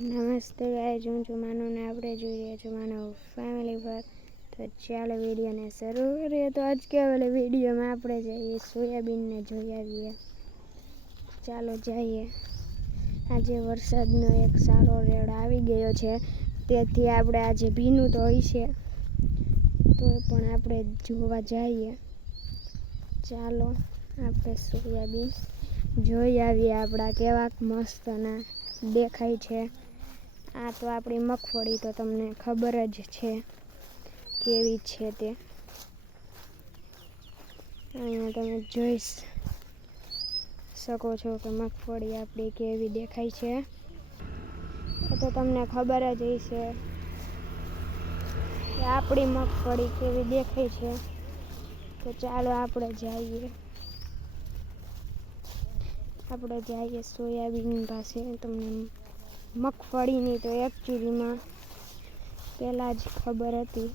નમસ્તે ગાઈઝ, હું છું માનવ ને આપણે જોઈ રહ્યા છો માનવ ફેમિલી પર. તો ચાલો વિડીયોને શરૂ કરીએ. તો આજ કે વાલે વિડીયોમાં આપણે જઈએ સોયાબીનને જોઈ આવીએ. ચાલો જઈએ. આજે વરસાદનો એક સારો રેડ આવી ગયો છે, તેથી આપણે આજે ભીનું તો હોય છે તો પણ આપણે જોવા જઈએ. ચાલો આપણે સોયાબીન જોઈ આવીએ આપણા કેવાક મસ્તના દેખાય છે. આ તો આપણી મગફળી તો તમને ખબર જ છે કેવી છે તે. અહીંયા તમે જોઈ શકો છો કે મગફળી આપણી કેવી દેખાય છે. એ તો તમને ખબર જ હશે કે આપણી મગફળી કેવી દેખાય છે. તો ચાલો આપણે જઈએ સોયાબીન પાસે. તમને મગફળીની તો એકચ્યુઅલીમાં પહેલાં જ ખબર હતી,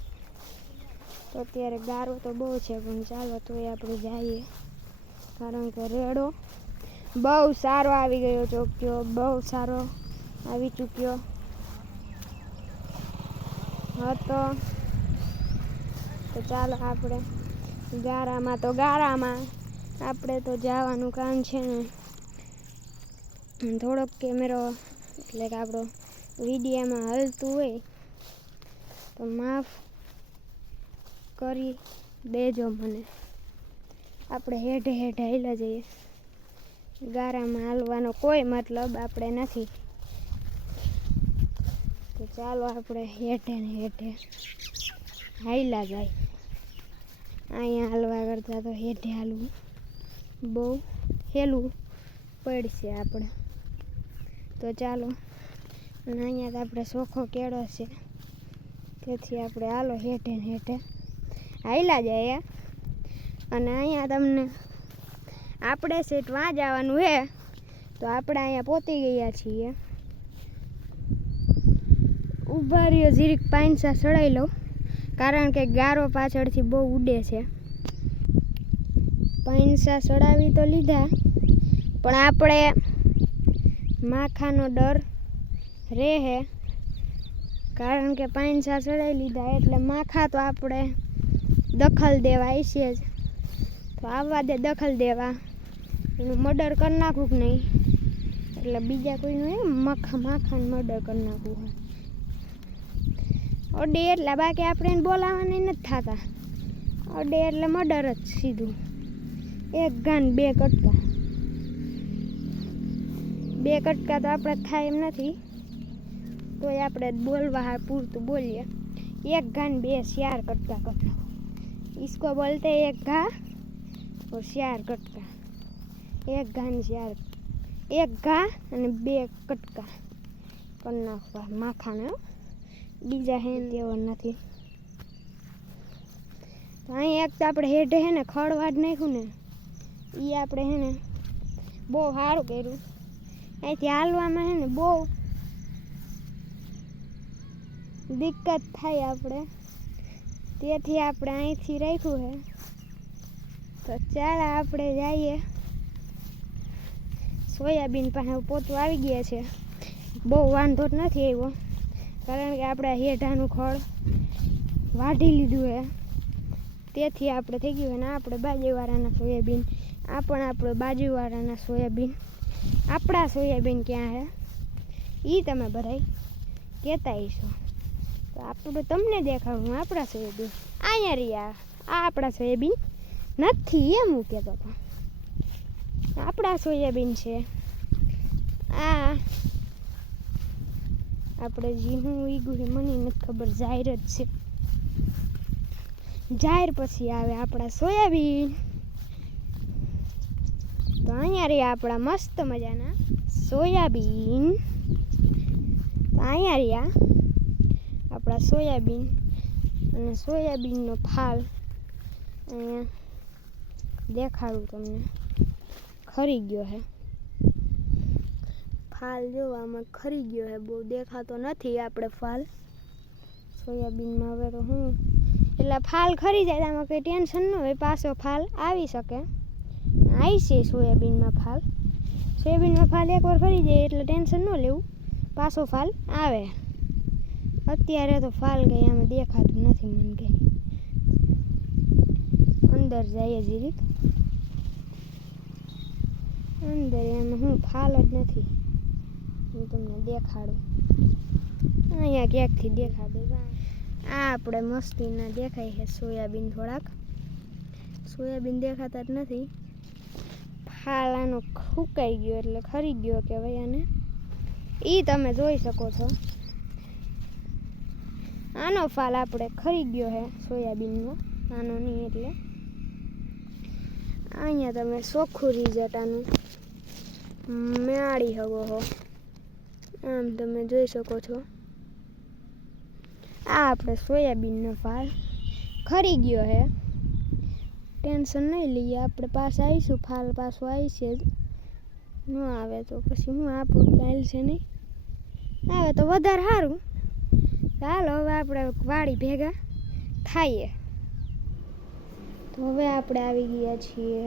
તો અત્યારે ગારો તો બહુ છે, પણ ચાલો તોય આપણે જઈએ, કારણ કે રેડો બહુ સારો આવી ગયો ચોક્યો, બહુ સારો આવી ચૂક્યો હતો. તો ચાલો આપણે ગારામાં આપણે તો જવાનું કામ છે ને, થોડોક કેમેરો એટલે કે આપણો વિડીયોમાં હલતું હોય તો માફ કરી દેજો મને. આપણે હેઠે હાલ્યા જઈએ. ગારામાં હાલવાનો કોઈ મતલબ આપણે નથી. તો ચાલો આપણે હેઠે હાલ્યા જાય. અહીંયા હાલવા કરતાં તો હેઠે હાલવું બહુ હેલું પડશે આપણે. તો ચાલો. અને અહીંયા તો આપણે ચોખ્ખો કેળો છે, તેથી આપણે હાલો હેઠે હાલ્યા જાય. અને અહીંયા તમને આપણે સેટ વાં જવાનું છે, તો આપણે અહીંયા પહોંચી ગયા છીએ. ઊભા રહ્યો, જીરીક પાંચસા ચડાવી લઉં, કારણ કે ગારો પાછળથી બહુ ઉડે છે. પાંચસા ચડાવી તો લીધા, પણ આપણે માખાનો ડર રહે, કારણ કે પાંચસા ચડાવી લીધા એટલે માખા તો આપણે દખલ દેવા છે જ. તો આવવા દે દખલ દેવા, એનું મર્ડર કરી નાખવું કે નહીં, એટલે બીજા કોઈનું માખાને મર્ડર કરી નાખવું હોય અડે એટલે. બાકી આપણે એને બોલાવવાની નથી થતા. અડે એટલે મર્ડર જ સીધું. એક ગાન બે કટકા. બે કટકા તો આપણે થાય એમ નથી, તોય આપણે બોલવા પૂરતું બોલીએ. એક ગાન બે 4 कटका करना, इसको बोलते हैं एक घा और 4 कटका. एक घा ने 4, एक घा અને 2 કટકા કરી નાખવા માખાને. બીજા હે તેવો નથી. તો અહીં એક તો આપણે હેઠે હે ને ખડવાડ નાખ્યું ને, એ આપણે હે ને બહુ સારું કર્યું. અહીંથી હાલવામાં હે ને બહુ દિક્કત થાય આપણે, તેથી આપણે અહીંથી રાખ્યું છે. તો ચાલો આપણે જઈએ. સોયાબીન પાસે પોતું આવી ગયા છે. બહુ વાંધો નથી આવ્યો, કારણ કે આપણે હેઠાનું ખડ વાઢી લીધું છે, તેથી આપણે થઈ ગયું. ને આપણે બાજુવાળાના સોયાબીન, આપણે બાજુવાળાના સોયાબીન, આપણા સોયાબીન ક્યાં છે એ તમે બધાય કહેતા હશો. તો આપણે તમને દેખાડું આપણા સોયાબીન. અહીંયા રહ્યા, આ આપણા સોયાબીન નથી એમ હું કહેતો હતો. આપણા સોયાબીન છે આ. આપણે જીનું ઈગું મને નથી ખબર, જાહેર જ છે. જાહેર પછી આવે આપણા સોયાબીન. તો અહીંયા રહ્યા આપણા મસ્ત મજાના સોયાબીન. તો અહીંયા રહ્યા આપણા સોયાબીન. અને સોયાબીનનો ફાલ અહીંયા દેખાડું તમને. ખરી ગયો છે ફાલ, જોવામાં ખરી ગયો છે. બહુ દેખાતો નથી આપણે ફાલ સોયાબીનમાં. હવે તો હું એટલે ફાલ ખરી જાય તો આમાં કંઈ ટેન્શન ન હોય, પાછો ફાલ આવી શકે. આવી છે સોયાબીનમાં ફાલ. સોયાબીનમાં ફાલ એકવાર ખરી જાય એટલે ટેન્શન ન લેવું. પાછો ફાલ આવે. અત્યારે તો ફાલ ગઈ આમાં દેખાતું નથી મને કંઈ. અંદર જઈએ જીરીક અંદર, એમાં હું ફાલ જ નથી. હું તમને દેખાડું અહીંયા ક્યાંકથી દેખાડે. આ આપણે મસ્તીના દેખાય છે સોયાબીન. થોડાક સોયાબીન દેખાતા જ નથી. ફાલ આનો ફૂંકાઈ ગયો એટલે ખરી ગયો કહેવાય આને. એ તમે જોઈ શકો છો. આનો ફાલ આપણે ખરી ગયો છે સોયાબીનનો, આનો નહીં. એટલે અહીંયા તમે ચોખ્ખું રિઝલ્ટ આનું મેળવી શકો છો. આમ તમે જોઈ શકો છો. આ આપણે સોયાબીનનો ફાલ ખરી ગયો છે. ટેન્શન નહીં લઈએ, આપણે પાછા આવીશું. ફાલ પાછો આવશે જ. ન આવે તો પછી હું આપણું ચાલ છે નહીં. આવે તો વધારે સારું. ચાલો હવે આપણે વાડી ભેગા થાઈએ. તો હવે આપણે આવી ગયા છીએ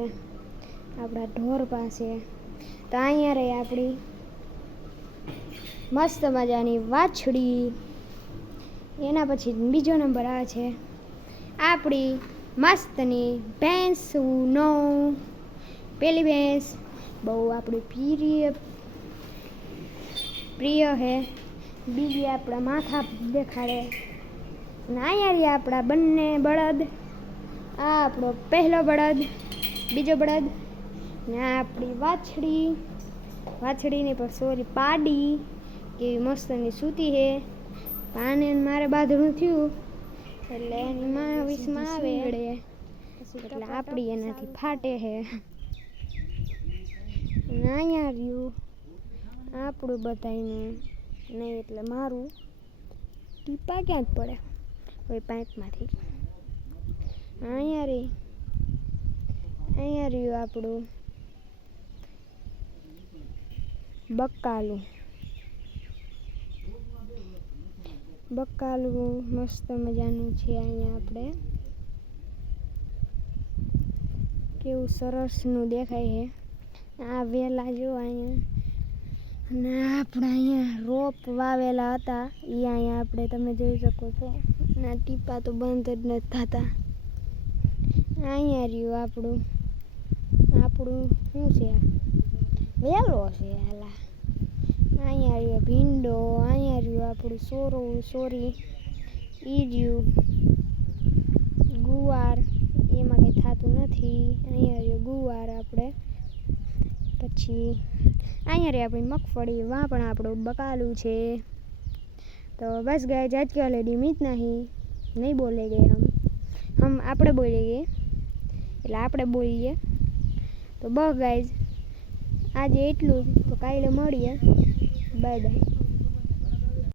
આપણા ઢોર પાસે. તો અહીંયા રહી આપણી મસ્ત મજાની વાછડી. એના પછી બીજો નંબર આવે છે આપણી મસ્તની ભેંસનો. પેલી ભેંસ બહુ આપણી પ્રિય છે. બીજી આપણા માથા દેખાડે. અને અહીંયા આપણા બંને બળદ. આ આપણો પહેલો બળદ, બીજો બળદ ને આ આપણી વાછડીની પણ સોરી પાડી કેવી મસ્તની સૂતી છે. પાને મારે બાંધણું થયું એટલે એની માં વીસમાં આવે એટલે આપણી એનાથી ફાટે છે. અને અહીંયા રહ્યું આપણું બધાયનું નહીં એટલે મારું ટીપા ક્યાં જ પડે કોઈ પાઇપમાંથી. અહીંયા રહ્યું આપણું બકાલું મસ્ત મજાનું છે. અહીંયા આપણે કેવું સરસનું દેખાય છે. આ વેલા જો અહીંયા. અને આપણે અહીંયા રોપ વાવેલા હતા એ અહીંયા આપણે તમે જોઈ શકો છો. ના ટીપા તો બંધ જ નથી થતા. અહીંયા રહ્યું આપણું શું છે વેલો છે હાલા. અહીંયા રહ્યો ભીંડો. અહીંયા રહ્યું આપણું સોરી ઈ રહ્યું ગુવાર. એમાં કંઈ થતું નથી. અહીંયા રહ્યો ગુવાર આપણે. પછી અહીંયા રહી આપણી મગફળી. વहाँ પણ આપણું બકાલું છે. तो बस गाइस आज के वाले dim इतना ही. नहीं बोलेंगे हम આપણે બોલેंगे એટલે આપણે બોલીએ. તો બસ ગાઈઝ આજે એટલું જ. તો કાલે મળીએ. Bye bye.